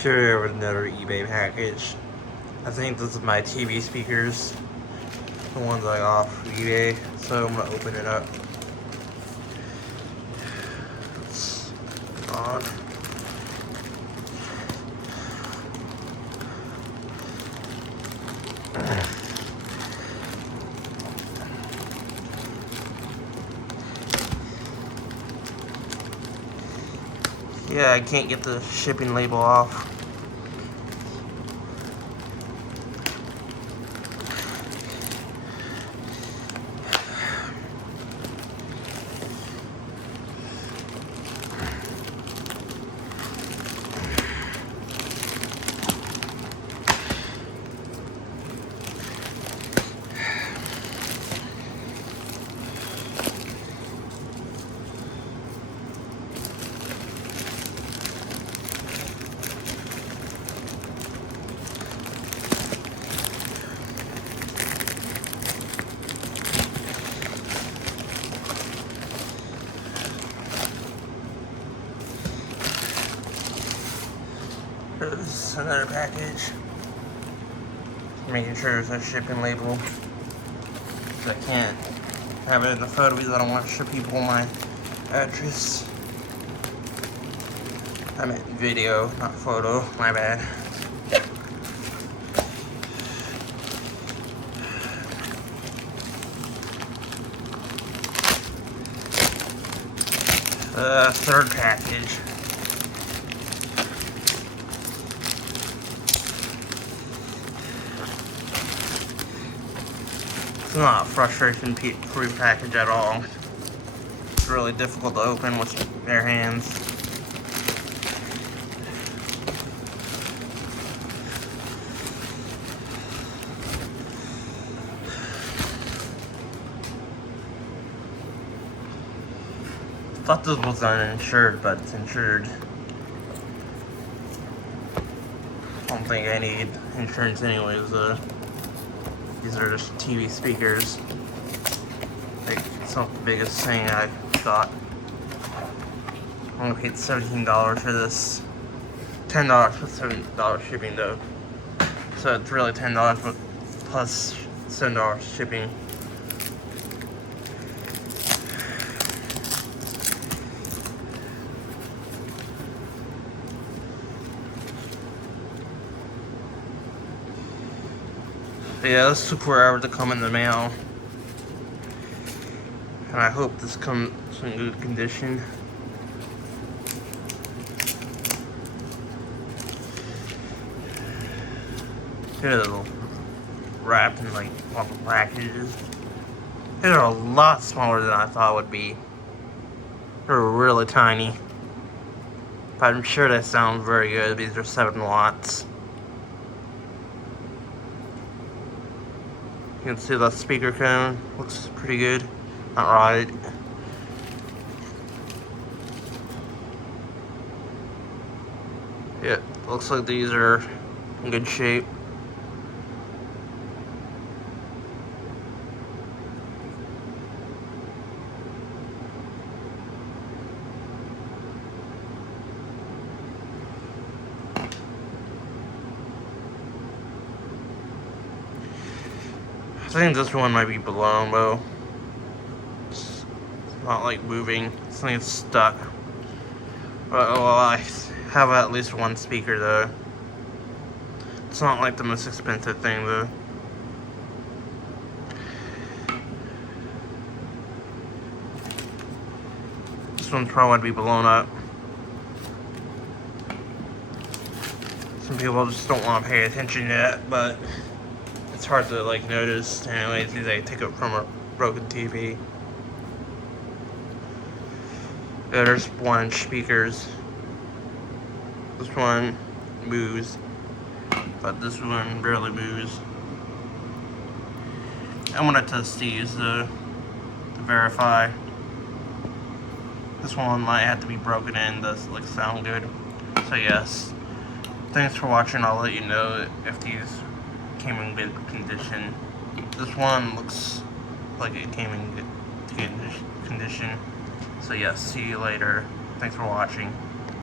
Sure, with another eBay package. I think this is my TV speakers, the ones I got off eBay. So I'm gonna open it up. It's on. Yeah, I can't get the shipping label off. There's another package. Making sure there's a shipping label. I can't have it in the photo because I don't want to show people my address. I meant video, not photo. My bad. Third package. It's not a frustration-free package at all. It's really difficult to open with bare hands. I thought this was uninsured, but it's insured. I don't think I need insurance anyways. These are just TV speakers. Like, it's not the biggest thing I got. I'm gonna pay $17 for this. $10 for $7 shipping though. So it's really $10 plus $7 shipping. Yeah, this took forever to come in the mail. And I hope this comes in good condition. They're wrapped in like multiple packages. They're a lot smaller than I thought it would be. They're really tiny. But I'm sure they sound very good. These are 7 watts. You can see the speaker cone looks pretty good. Not right. Yeah, looks like these are in good shape. I think this one might be blown though. It's not like moving. It's like it's stuck. But well, I have at least one speaker though. It's not like the most expensive thing though. This one's probably gonna be blown up. Some people just don't want to pay attention yet, but it's hard to like notice. Anyways, they take it from a broken TV. Yeah, there's 1-inch speakers. This one moves, but this one barely moves. I'm gonna test these to verify. This one might have to be broken in. Does like sound good. So yes. Thanks for watching. I'll let you know if these came in good condition. This one looks like it came in good condition. So yes, see you later. Thanks for watching.